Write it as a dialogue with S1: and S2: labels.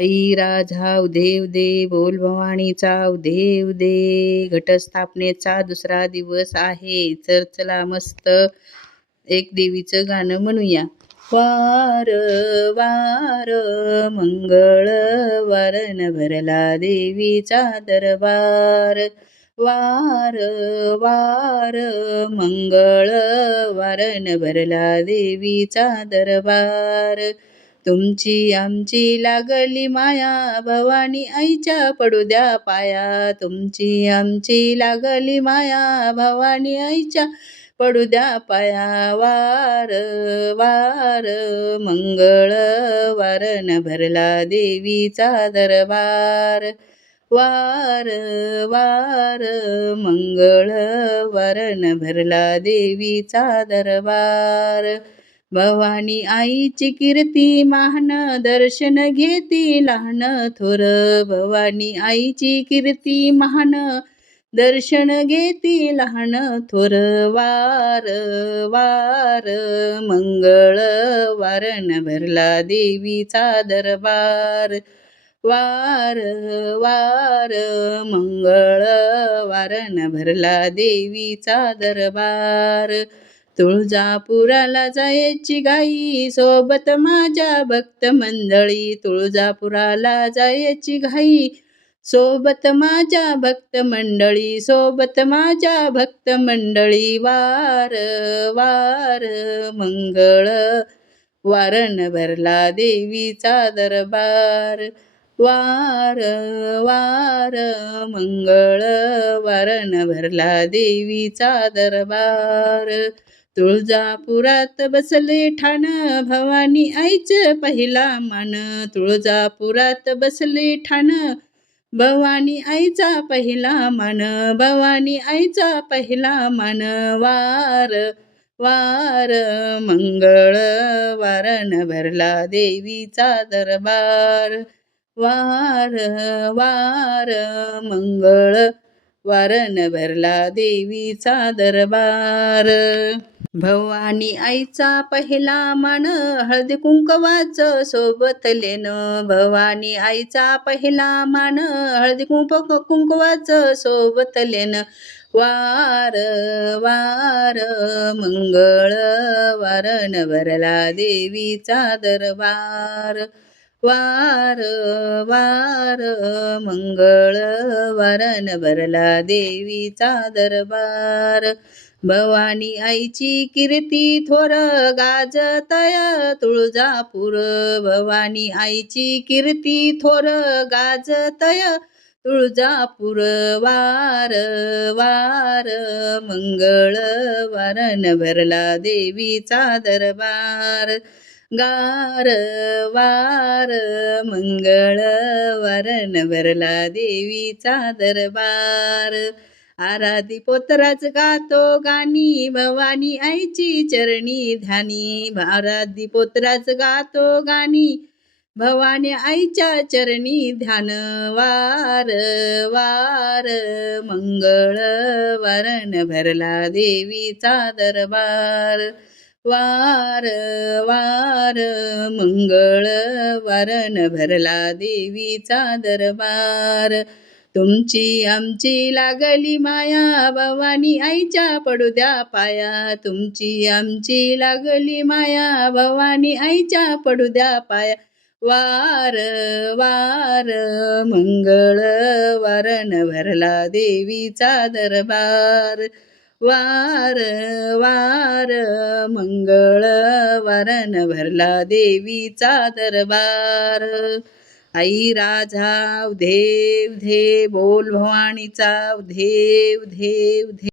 S1: आई राजा देव दे बोल भवानीचा देव दे. घटस्थापनेचा दुसरा दिवस आहे. तर चला मस्त. एक देवीचं गाणं म्हणूया. वार वार मंगळ वारन भरला देवीचा दरबार. वार वार मंगळ वारन भरला देवीचा दरबार. तुमची आमची लागली माया भवानी आईच्या पडू द्या पाया. तुमची आमची लागली माया भवानी आईच्या पडू द्या पाया. वार वार मंगळ वारन भरला देवीचा दरबार. वार वार मंगळ वारन भरला देवीचा दरबार. भवानी आईची कीर्ती महान दर्शन घेती लहान थोर. भवानी आईची कीर्ती महान दर्शन घेती लहान थोर. वार वार मंगळ वारन भरला देवीचा दरबार. वार वार मंगळ वारन भरला देवीचा दरबार. तुळजापुराला जायची घाई सोबत माझ्या भक्त मंडळी तुळजापुराला जायची घाई सोबत माझ्या भक्त मंडळी सोबत माझ्या भक्त मंडळी वार वार मंगळ वारण भरला देवीचा दरबार. वार वार मंगळ वारण भरला देवीचा दरबार. तुळजापुरात बसले ठाण भवानी आईच पहिला मान. तुळजापुरात बसले ठाण भवानी आईचा पहिला मान. भवानी आईचा पहिला मान. वार वार मंगळ वारन भरला देवीचा दरबार. वार वार मंगळ वारन भरला देवीचा दरबार. भवानी आईचा पहिला मान हळदी कुंकवाचं सोबत लेन. भवानी आईचा पहिला मान हळदी कुंप कुंकवाचं सोबत लेन. वार वार मंगळ वारन देवीचा दरबार. वार वार मंगळ वारन भरला देवीचा दरबार. भवानी आईची कीर्ती थोर गाजतय तुळजापूर. भवानी आईची कीर्ती थोर गाजतय तुळजापूर. वार वार मंगळ वारन भरला देवीचा दरबार. गारवार मंगळ वारन भरला देवीचा दरबार. आराधी पोतराच गातो गाणी भवानी आईची चरणी ध्यानी. आराधी पोतराच गातो गाणी भवानी आईच्या चरणी ध्यान. वार वार मंगळ वरण भरला देवीचा दरबार. वार वार मंगळ वरण भरला देवीचा दरबार. तुमची आमची लागली माया भवानी आईच्या पडू द्या पाया. तुमची आमची लागली माया भवानी आईच्या पडू द्या पाया. वार वार मंगळ वारन भरला देवीचा दरबार. वार वार मंगळ वारन भरला देवीचा दरबार. आई राजा देव धे बोल भवानीचा देव देव धे